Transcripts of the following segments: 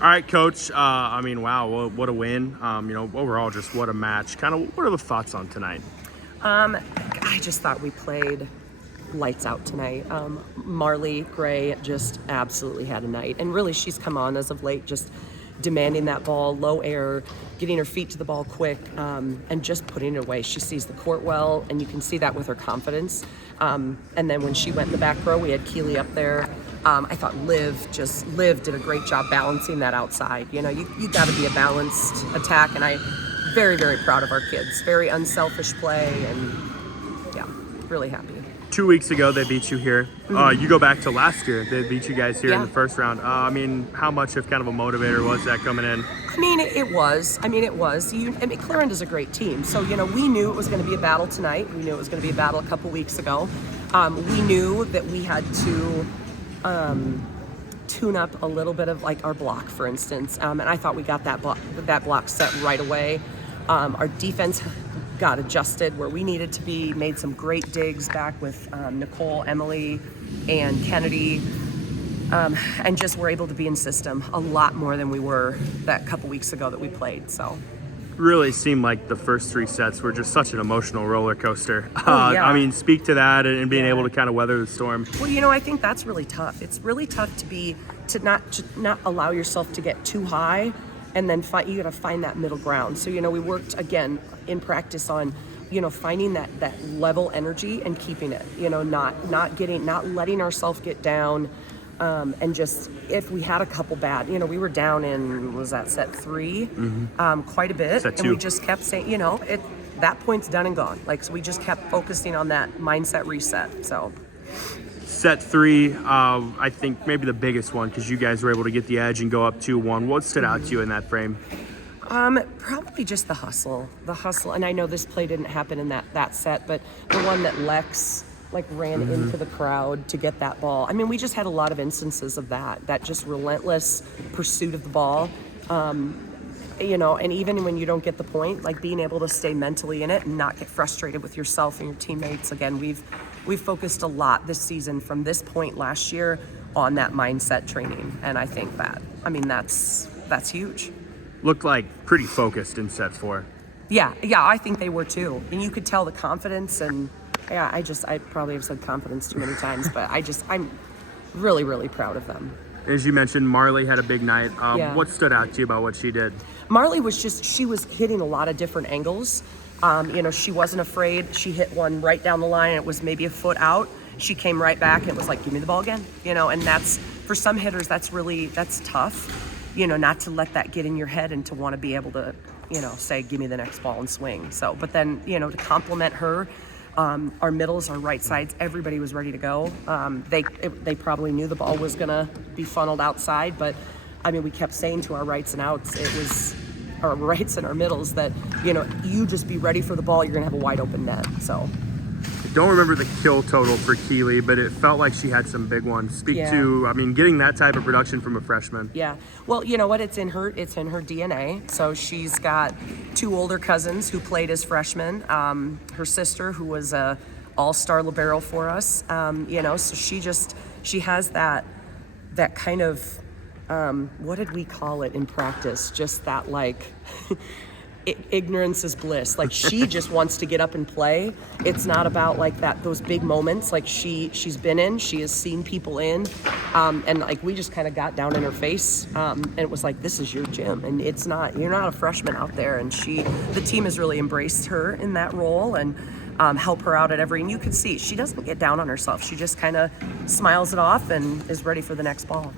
All right, Coach. Wow, what a win. Overall, just what a match. Kind of, what are the thoughts on tonight? I just thought we played lights out tonight. Marley Gray just absolutely had a night. And really, she's come on as of late, just demanding that ball, low air, getting her feet to the ball quick, and just putting it away. She sees the court well, and you can see that with her confidence. And then when she went in the back row, we had Keely up there. I thought Liv did a great job balancing that outside. You got to be a balanced attack, and I'm very, very proud of our kids. Very unselfish play, and yeah, really happy. 2 weeks ago, they beat you here. You go back to last year, they beat you guys here in Yeah. the first round. How much of kind of a motivator was that coming in? It was. Clarinda's a great team. So, we knew it was going to be a battle tonight. We knew it was going to be a battle a couple weeks ago. We knew that we had to tune up a little bit of like our block, for instance. And I thought we got that block set right away. Our defense got adjusted where we needed to be, made some great digs back with Nicole, Emily, and Kennedy. And just were able to be in system a lot more than we were that couple weeks ago that we played. So Really seemed like the first 3 sets were just such an emotional roller coaster. Yeah. Speak to that and being able to kind of weather the storm. Well, I think that's really tough. It's really tough to not allow yourself to get too high, and then you got to find that middle ground. So we worked again in practice on finding that level energy and keeping it. Not letting ourselves get down. And just if we had a couple bad, we were down in, was that set 3, quite a bit. Set 2. And we just kept saying, that point's done and gone. So we just kept focusing on that mindset reset. So Set 3, I think maybe the biggest one because you guys were able to get the edge and go up 2-1. What stood out to you in that frame? Probably just the hustle. And I know this play didn't happen in that set, but the one that Lex ran into the crowd to get that ball. We just had a lot of instances of that just relentless pursuit of the ball. And even when you don't get the point, being able to stay mentally in it and not get frustrated with yourself and your teammates. Again, we've focused a lot this season from this point last year on that mindset training. And I think that's huge. Looked like pretty focused in set 4. Yeah, I think they were too. And you could tell the confidence and yeah, I probably have said confidence too many times, but I'm really, really proud of them. As you mentioned, Marley had a big night. Yeah. What stood out to you about what she did? Marley she was hitting a lot of different angles. She wasn't afraid. She hit one right down the line. It was maybe a foot out. She came right back and it was like, give me the ball again. And that's, for some hitters, that's tough, not to let that get in your head and to want to be able to, say, give me the next ball and swing. So, but then, to compliment her, our middles, our right sides, everybody was ready to go. They probably knew the ball was going to be funneled outside, but we kept saying to our rights and outs, it was our rights and our middles that, you just be ready for the ball, you're going to have a wide open net. So Don't remember the kill total for Keely, but it felt like she had some big ones. Speak to, getting that type of production from a freshman. Yeah. Well, you know what? It's in her DNA. So she's got 2 older cousins who played as freshmen. Her sister, who was a all-star libero for us. So she has that kind of, what did we call it in practice? Just that ignorance is bliss. She just wants to get up and play. It's not about those big moments she's been in. She has seen people in, and we just kind of got down in her face, and it was this is your gym, and you're not a freshman out there. And the team has really embraced her in that role and help her out and you can see she doesn't get down on herself. She just kind of smiles it off and is ready for the next ball.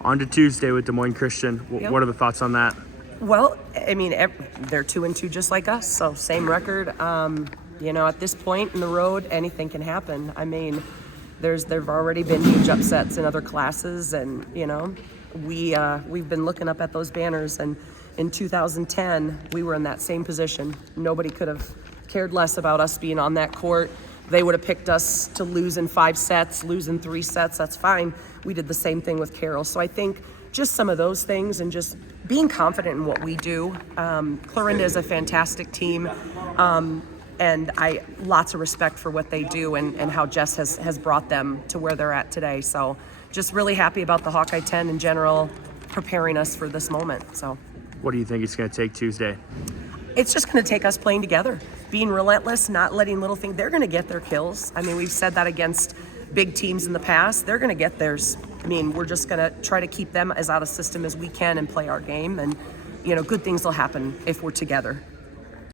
On to Tuesday with Des Moines Christian. Yep. What are the thoughts on that? Well, they're 2-2 just like us, so same record. At this point in the road, anything can happen. There've already been huge upsets in other classes, and we've been looking up at those banners. And in 2010, we were in that same position. Nobody could have cared less about us being on that court. They would have picked us to lose in 5 sets, lose in 3 sets. That's fine. We did the same thing with Carroll. So I think just some of those things and just being confident in what we do. Clarinda is a fantastic team, and lots of respect for what they do and how Jess has brought them to where they're at today. So just really happy about the Hawkeye 10 in general. preparing us for this moment. So What do you think it's going to take Tuesday? it's just going to take us playing together, being relentless, not letting little things. They're going to get their kills. I mean, we've said that against big teams in the past. They're going to get theirs. I mean, we're just going to try to keep them as out of system as we can and play our game. And, good things will happen if we're together.